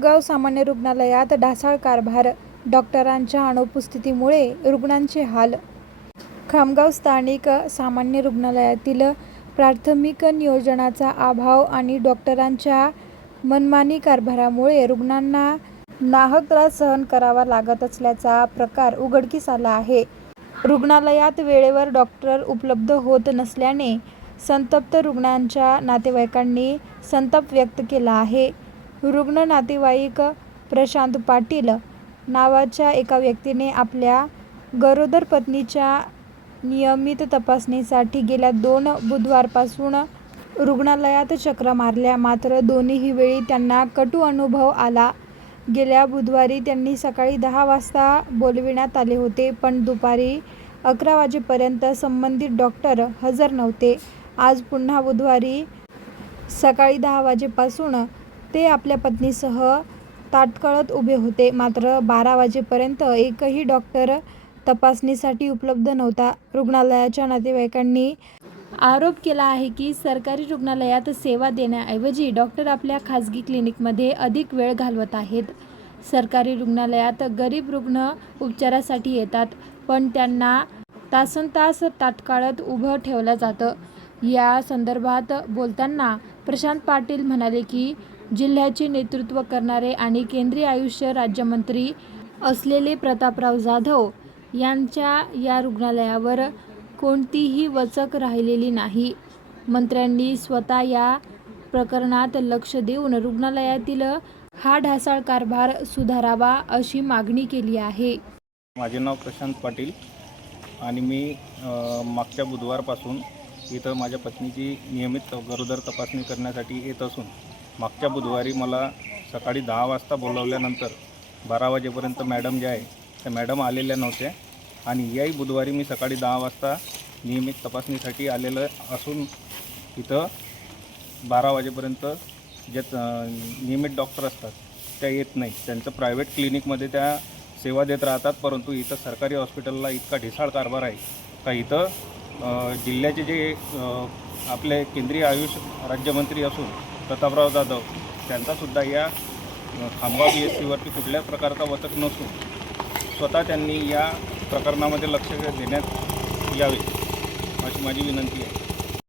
खामगाव सामान्य रुग्णालयात ढासळ कारभार, डॉक्टरांच्या अनुपस्थितीमुळे रुग्णांचे हाल. खामगाव स्थानिक सामान्य रुग्णालयातील प्राथमिक नियोजनाचा अभाव आणि डॉक्टरांच्या मनमानी कारभारामुळे रुग्णांना नाहक त्रास सहन करावा लागत असल्याचा प्रकार उघडकीस आला आहे. रुग्णालयात वेळेवर डॉक्टर उपलब्ध होत नसल्याने संतप्त रुग्णांच्या नातेवाईकांनी संताप व्यक्त केला आहे. रुग्ण नातेवाईक प्रशांत पाटील नावाच्या एका व्यक्तीने आपल्या गरोदर पत्नीच्या नियमित तपासणीसाठी गेल्या 2 बुधवारपासून रुग्णालयात चक्रा मारल्या, मात्र दोन्ही वेळी त्यांना कटू अनुभव आला. गेल्या बुधवारी त्यांनी सकाळी 10 वाजता बोलविण्यात आले होते, पण दुपारी 11 वाजेपर्यंत संबंधित डॉक्टर हजर नव्हते. आज पुन्हा बुधवारी सकाळी 10 वाजेपासून ते आपल्या पत्नीसह ताटकळत उभे होते, मात्र 12 वाजेपर्यंत एकही डॉक्टर तपासणीसाठी उपलब्ध नव्हता. रुग्णालयाच्या नातेवाईकांनी आरोप केला आहे की सरकारी रुग्णालयात सेवा देण्याऐवजी डॉक्टर आपल्या खासगी क्लिनिकमध्ये अधिक वेळ घालवत आहेत. सरकारी रुग्णालयात गरीब रुग्ण उपचारासाठी येतात, पण त्यांना तासनतास ताटकळत उभं ठेवलं जातं. या संदर्भात बोलताना प्रशांत पाटील म्हणाले की जिल्ह्याचे नेतृत्व करणारे आणि केंद्रीय आयुष राज्यमंत्री असलेले प्रतापराव जाधव यांच्या या रुग्णालयावर कोणतीही वचक राहिलेली नाही. मंत्र्यांनी स्वतः या प्रकरणात लक्ष देऊन रुग्णालयातील हा ढासळ कारभार सुधारावा अशी मागणी केली आहे. माझे नाव प्रशांत पाटील आणि मी मागच्या बुधवारपासून इथं माझ्या पत्नीची नियमित गरोदर तपासणी करण्यासाठी येत असून मागच्या बुधवारी मला सकाळी 10 वाजता बोलावल्यानंतर 12 वाजेपर्यंत मॅडम ज्या आहे त्या मॅडम आलेल्या नव्हत्या आणि याही बुधवारी मी सकाळी 10 वाजता नियमित तपासणीसाठी आलेलं असून इथं 12 वाजेपर्यंत जे नियमित डॉक्टर असतात त्या येत नाही. त्यांचं प्रायव्हेट क्लिनिकमध्ये त्या सेवा देत राहतात, परंतु इथं सरकारी हॉस्पिटलला इतका ढिसाळ कारभार आहे का इथं जिल्ह्याचे जे आपले केंद्रीय आयुष राज्यमंत्री असून प्रतापराव जाधव त्यांचासुद्धा या खामगाव PSCवरती कुठल्याच प्रकारचा वचक नसून स्वतः त्यांनी या प्रकरणामध्ये लक्ष देण्यात यावे अशी माझी विनंती आहे.